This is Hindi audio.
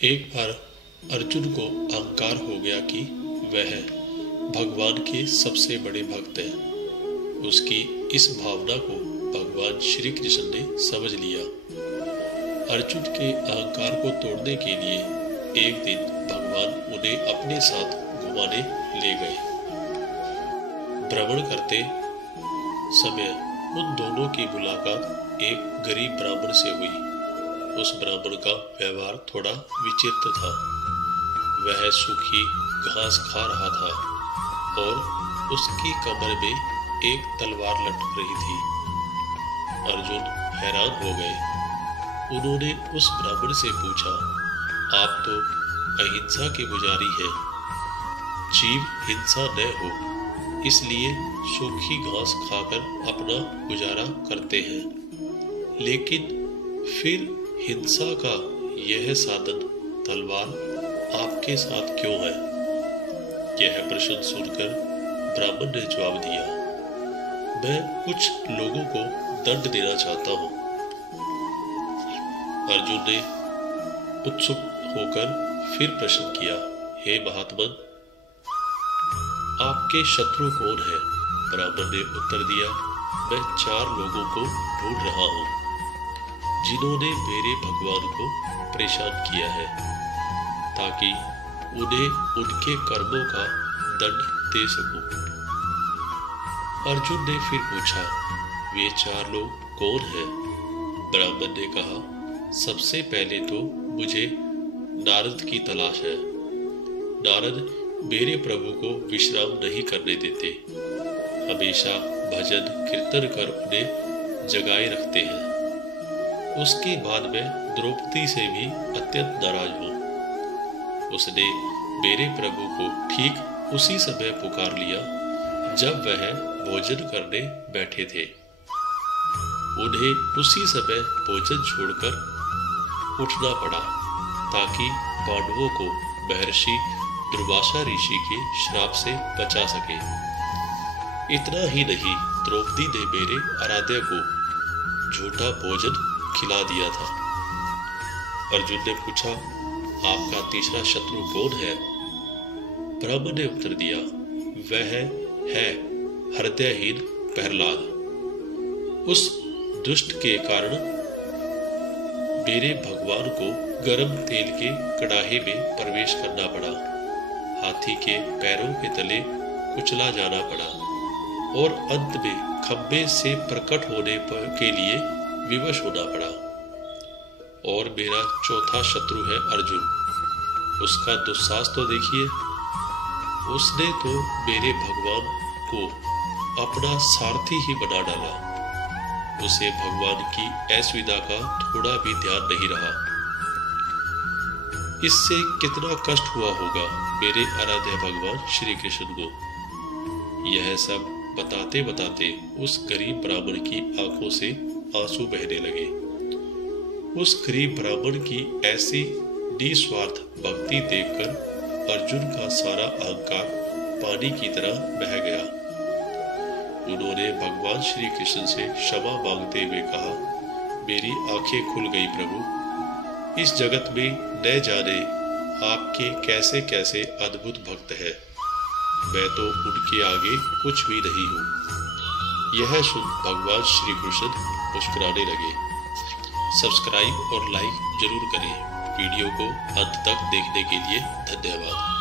एक बार अर्जुन को अहंकार हो गया कि वह भगवान के सबसे बड़े भक्त हैं। उसकी इस भावना को भगवान श्री कृष्ण ने समझ लिया। अर्जुन के अहंकार को तोड़ने के लिए एक दिन भगवान उन्हें अपने साथ घुमाने ले गए। भ्रमण करते समय उन दोनों की मुलाकात एक गरीब ब्राह्मण से हुई। उस ब्राह्मण का व्यवहार थोड़ा विचित्र था। वह सूखी घास खा रहा था और उसकी कमर में एक तलवार लटक रही थी। अर्जुन हैरान हो गए। उन्होंने उस ब्राह्मण से पूछा, आप तो अहिंसा के पुजारी हैं। जीव हिंसा न हो इसलिए सूखी घास खाकर अपना गुजारा करते हैं, लेकिन फिर हिंसा का यह साधन तलवार आपके साथ क्यों है? यह प्रश्न सुनकर ब्राह्मण ने जवाब दिया, मैं कुछ लोगों को दंड देना चाहता हूं। अर्जुन ने उत्सुक होकर फिर प्रश्न किया, हे महात्मन, आपके शत्रु कौन है? ब्राह्मण ने उत्तर दिया, मैं 4 लोगों को ढूंढ रहा हूं जिन्होंने मेरे भगवान को परेशान किया है, ताकि उन्हें उनके कर्मों का दंड दे सकूं। अर्जुन ने फिर पूछा, वे 4 लोग कौन हैं? ब्राह्मण ने कहा, सबसे पहले तो मुझे नारद की तलाश है। नारद मेरे प्रभु को विश्राम नहीं करने देते, हमेशा भजन कीर्तन कर उन्हें जगाए रखते हैं। उसके बाद मैं द्रौपदी से भी अत्यंत नाराज हूं। उसने मेरे प्रभु को ठीक उसी समय पुकार लिया जब वह भोजन करने बैठे थे। उन्हें उसी समय भोजन छोड़कर उठना पड़ा ताकि पांडवों को महर्षि दुर्वासा ऋषि के श्राप से बचा सके। इतना ही नहीं, द्रौपदी ने मेरे आराध्य को झूठा भोजन खिला दिया था। अर्जुन ने पूछा, आपका तीसरा शत्रु कौन है? ब्राह्मण ने उत्तर दिया, वह है हृदयहीन प्रहलाद। उस दुष्ट के कारण मेरे भगवान को गर्म तेल के कड़ाहे में प्रवेश करना पड़ा, हाथी के पैरों के तले कुचला जाना पड़ा और अंत में खंबे से प्रकट होने के लिए विवश होना पड़ा। और मेरा चौथा शत्रु है अर्जुन। उसका दुस्साहस तो देखिए। उसने तो मेरे भगवान को अपना सारथी ही बना डाला। उसे भगवान की असुविधा का थोड़ा भी ध्यान नहीं रहा। इससे कितना कष्ट हुआ होगा मेरे आराध्य भगवान श्री कृष्ण को। यह सब बताते बताते उस गरीब ब्राह्मण की आंखों से आंसू बहने लगे। उस गरीब ब्राह्मण की ऐसी निस्वार्थ भक्ति देखकर अर्जुन का सारा अहंकार पानी की तरह बह गया। उन्होंने भगवान श्री कृष्ण से क्षमा मांगते हुए कहा, मेरी आंखें खुल गई प्रभु। इस जगत में न जाने आपके कैसे कैसे अद्भुत भक्त हैं। मैं तो उनके आगे कुछ भी नहीं हूँ। यह सुन भगवान श्री कृष्ण मुस्कुराने लगे। सब्सक्राइब और लाइक जरूर करें। वीडियो को अंत तक देखने के लिए धन्यवाद।